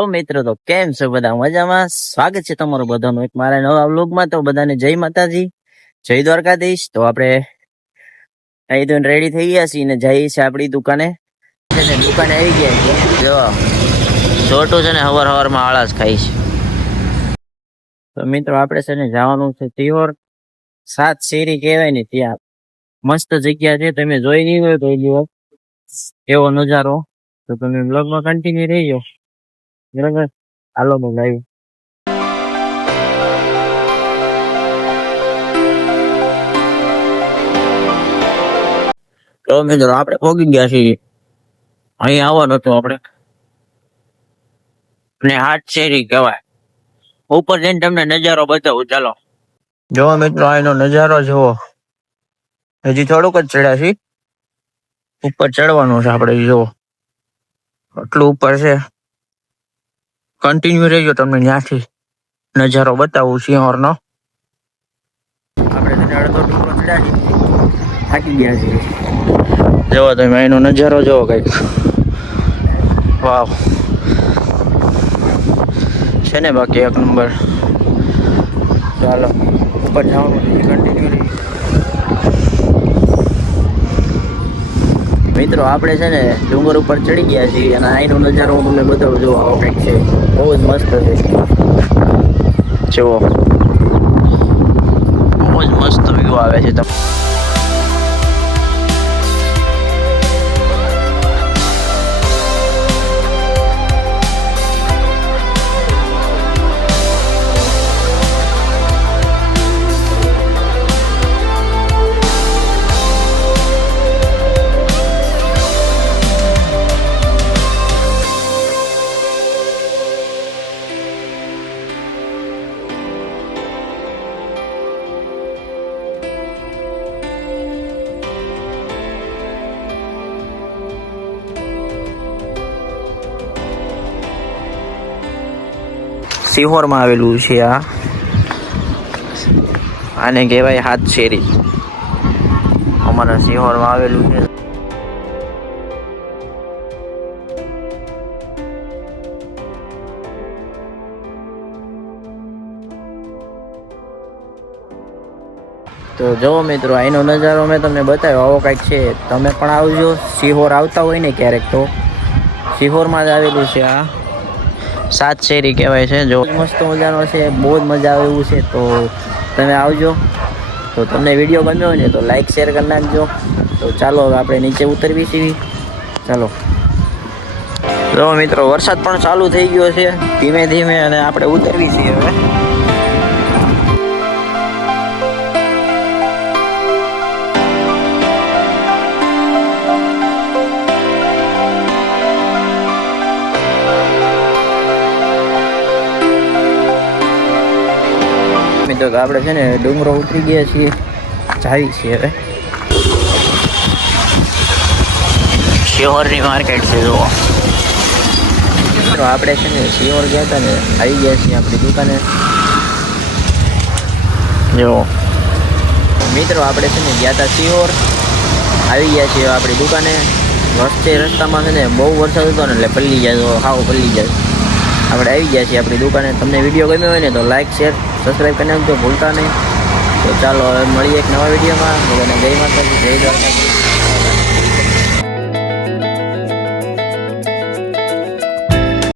તો મિત્રો તો કેમ છો બધા મજામાં? સ્વાગત છે તમારું બધાનું એક મારા નવા વ્લોગમાં. તો બધાને જય માતાજી, જય દ્વારકાધીશ. તો આપણે અહીં રેડી થઈ ગયા છીએ ને જઈએ છીએ આપણી દુકાને. દુકાને આવી ગયા છે. જો છોટું છે ને હવારમાં આળસ ખાઈ છે. તો મિત્રો આપણે છે ને જવાનું છે તિહોર. 7 શેરી કહેવાય ને ત્યાં મસ્ત જગ્યા છે. તમે જોઈ નહીં હોય તો એ દિવસ એવો નજારો. તો તમે બ્લોગમાં કન્ટિન્યુ રહીજો. બરાબર, હાલો હું લાઈવ. તો મિત્રો આપણે પહોંચી ગયા છીએ. અહીં આવવાનું હતું આપણે ને 8 શેરી કહેવાય. ઉપર જઈને તમને નજારો બતાવું. ચાલો જો મિત્રો, અહીંનો નજારો જુઓ. હજી થોડુંક જ ચડ્યા છીએ. ઉપર ચડવાનું છે આપણે. જુઓ આટલું ઉપર છે. કન્ટિન્યુ રહેજો, તમને ત્યાંથી નજારો બતાવું સિંહોરનો. આપણે તને અડધો ટુકડો ચડ્યા છીએ, થાકી ગયા છીએ. જોવો તમે એનો નજારો જોવો કઈક. વાવ છે ને બાકી એક નંબર. ચાલો ઉપર જવાનું છે, કન્ટિન્યુ રહી. મિત્રો આપણે છે ને ડુંગર ઉપર ચડી ગયા છીએ અને અહીંનો નજારો હું તમને બતાવું. જો આવો કંઈક છે, બહુ જ મસ્ત છે. જુઓ બહુ જ મસ્ત વ્યૂ આવે છે. સિહોરમાં આવેલું છે આ. આને કહેવાય 7 શેરી. અમારા સિહોરમાં આવેલું છે. તો જો મિત્રો, અહીંનો નજારો મેં તમને બતાવ્યો. આવો કંઈક છે. તમે પણ આવજો. સિહોર આવતા હોય ને ક્યારેક તો સિહોરમાં જ આવેલું છે આ. 7 શેરી કહેવાય છે. જો મસ્ત મજાનો છે, બહુ જ મજા આવે એવું છે. તો તમે આવજો. તો તમને વિડીયો ગમ્યો હોય ને તો લાઈક શેર કરી નાખજો. તો ચાલો હવે આપણે નીચે ઉતરવી છીએ. ચાલો જો મિત્રો, વરસાદ પણ ચાલુ થઈ ગયો છે ધીમે ધીમે અને આપણે ઉતરવી છીએ હવે. તો આપણે છે ને ડુંગરો ઉતરી ગયા છીએ, જાવી છીએ હવે. સિહોરની માર્કેટ છે. જુઓ આપણે છે ને સિહોર ગયા હતા ને, આવી ગયા છીએ આપણી દુકાને. જો મિત્રો, આપણે છે ને ગયા હતા સિહોર, આવી ગયા છીએ આપણી દુકાને. રસ્તામાં છે ને બહુ વરસાદ હતો ને એટલે પલ્લી જાય. તો હાવ પલ્લી જાય. આપણે આવી ગયા છીએ આપણી દુકાને. તમને વિડીયો ગમ્યો હોય ને તો લાઈક શેર સબસ્ક્રાઈબ કરી નાખજો, ભૂલતા નહીં. તો ચાલો હવે મળીએ એક નવા વિડીયોમાં. બધાને જય માતાજી, જય દ્વારકાધીશ.